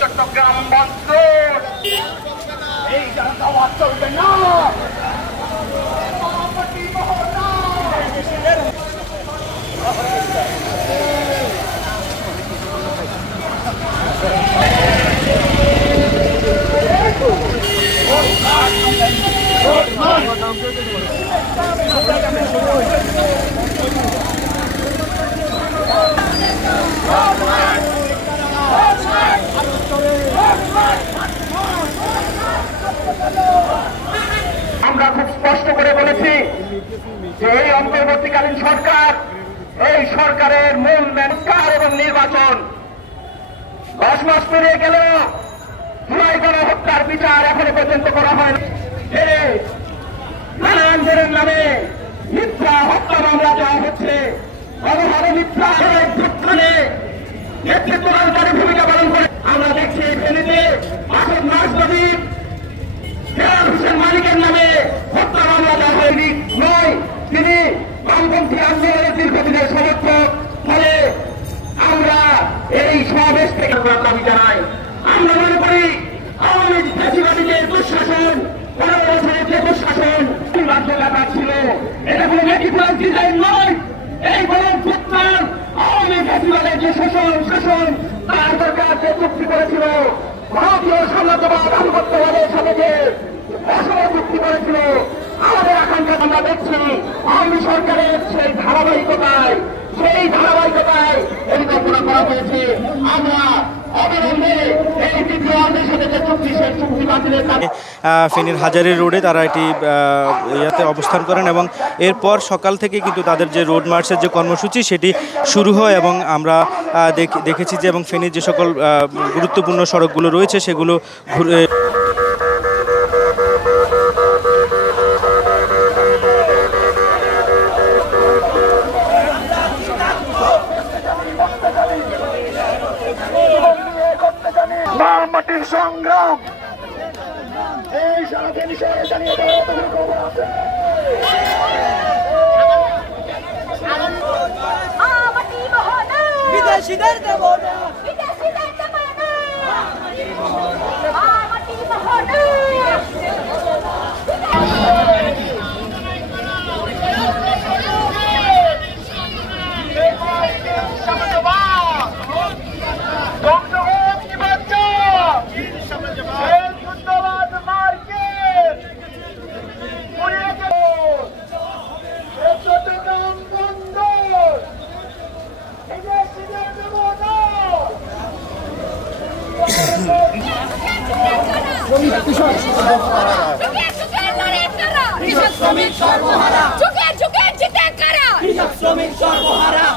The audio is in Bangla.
চট্টগ্রাম বন্ধ, এই জনতা চলবে না। আমরা খুব স্পষ্ট করে বলেছি যে এই অন্তর্বর্তীকালীন সরকার, এই সরকারের মূল সংস্কার এবং নির্বাচন 10 মাস পেরিয়ে গেলেও জুলাই গণহত্যার বিচার এখনো পর্যন্ত করা হয়নি। নানান জনের নামে মিথ্যা হত্যা মামলা দেওয়া হচ্ছে, অবহারে মিথ্যা অভ্যুত্থানে নেতৃত্বদানকারী ভূমিকা পালন করে। আমরা দেখছি ফেনীতে আসাদ মাসনবী হেলাল হোসেন মালিকের নামে হত্যা মামলা দেওয়া হয়নি নয়, তিনি বামপন্থী আন্দোলনের দীর্ঘদিনের সমর্থক। ফলে আমরা এই সমাবেশ থেকে দাবি জানাই। আমরা মনে করি আওয়ামী ফ্যাসিবাদীদের দুঃশাসন, 15 বছরের যে দুঃশাসন রাজ্য ব্যাপার ছিল, এটা কোনো মেটিকুলাস ডিজাইন নয়। এই গণঅভ্যুত্থান আওয়ামী ফ্যাসিবাদের যে শাসন তার সরকার যে চুক্তি করেছিল, ভারতীয় সাম্রাজ্যবাদ আধিপত্যবাদের সাথে যে অসম চুক্তি করেছিল, আমাদের আকাঙ্ক্ষা আমরা দেখছি আওয়ামী সরকারের সেই ধারাবাহিকতায় পরিকল্পনা করা হয়েছে। আমরা অবিলম্বে এই বিদ্রোহীদের সাথে যে চুক্তি, সেই চুক্তি বাতিলের ফেনীর হাজারী রোডে তারা এটি ইয়াতে অবস্থান করেন এবং এরপর সকাল থেকে কিন্তু তাদের যে রোড মার্চের যে কর্মসূচি সেটি শুরু হয় এবং আমরা দেখেছি যে এবং ফেনীর যে সকল গুরুত্বপূর্ণ সড়কগুলো রয়েছে সেগুলো ঘুরে সংগ্রাম এই সাথে বিষয়ে জানিয়ে দেওয়ার খবর আছে। বিদেশিদের দেব না, বিদেশিদের দেব না, মাটি মহড়া শ্রমিক সর্বহারা, যুগে যুগে জিতে কারা, শ্রমিক সর্বহারা।